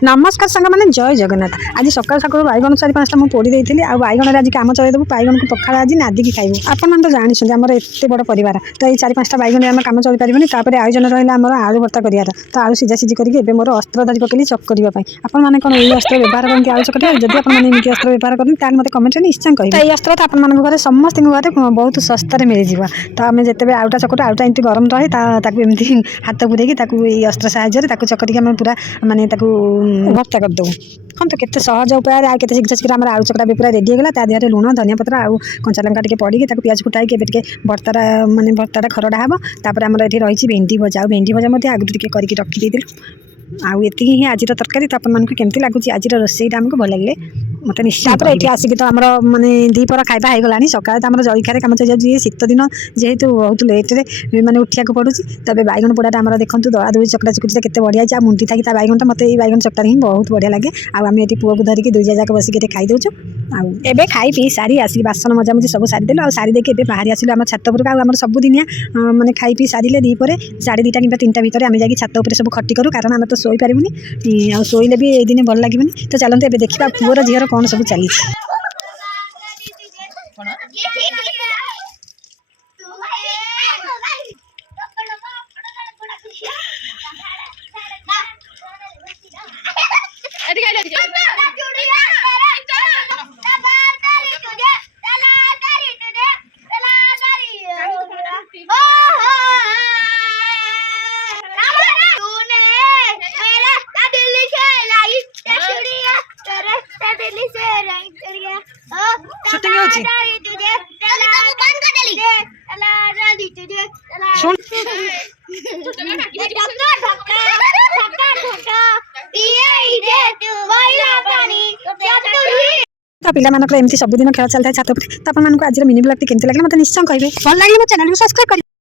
नमस्कार सांग मैंने जय जगन्नाथ। आज सकाल सकाल बैगन 4-5टा मुझे पोड़ी देती आ बैगन आज कम चलदेबू बैगन को पखाड़ आज नादिकी खाइबू। आपने तो जानते आम एत बड़ परिवार तो ये 4-5टा बैगन आम कम चल पारे तापर आयोजन रहा आम आलू भर्ता करार तो आलू सीझा सीझी करके मोर अस्त्र धरी पकड़ी चकरवाई आपने कौन ये अस्त्र व्यवहार करते आलू चकटा जब आपने अस्त्र व्यवहार करते मतलब कमेंट निश्चय कहिए। ये अस्त्र तो आप घर समस्त घर बहुत सस्तार मिल जाए तो आम जिते आउटा चकटा आउटा एमती गरम रहे एमती हाथ पूरे अस्त्र साहाଯ୍य चकटिक आम पूरा मानने भर्ता करदेव। हम तो केते सहज उपाय आ केते शीघ्र शीघ्र आम आलू चकटा भी पूरा रेडी होगा ता देहरे लुण धनिया पत्र आउ कंचा लंका टे पड़ी प्याज फुटाई के भर्ताटा मानने भर्ताटा खरड़ा हम तापर आमर ये रही भेंडी भजा भेंडी भजा आगु टे करके रखी आउ ये ही आज तरकारी तो आपको केमती लगुच आज रोसईटा आमको भल लगे मत निश्चय। ये आसिक तो आम मानने दीपर खाଇବା होगा सकाल तो आम जलखार कम चल जाए शीत दिन जेहेतु बहुत लेट्रे मैंने उठा पड़ू तब बैगन पोड़ाटा आम देखो दला दौड़ी चकटा चुकुटा के बढ़िया आ मुंडी थी बैगनटा मत बैगन चकटा ही बहुत बढ़िया लगे। आम ये पुआ को धरिकी दुई जाक बसिक खाईदे आए खाई पी सारी आसिक बासन मजामजी सब सारीदेलु सारी देखिए बाहरी आसलु आम छात उपरक आम सबुदिनिया मानने खाई पी सारे दीपर 2:30 कि 3टा भितर आम जाकि छात उपर सब खटी करूँ कारण आम तो शोई पारूनी आ शोले भी ये दिन भल लगे तो चलते ए देखा पुअर झीर कौन सब चली। शूटिंग होची सुन पिला एमती सबुदिन खेल चलता है छात तो आज मिनी ब्लॉग केमती लगे मतलब निश्चय कहे भल लगे चैनल को सब्सक्राइब कर।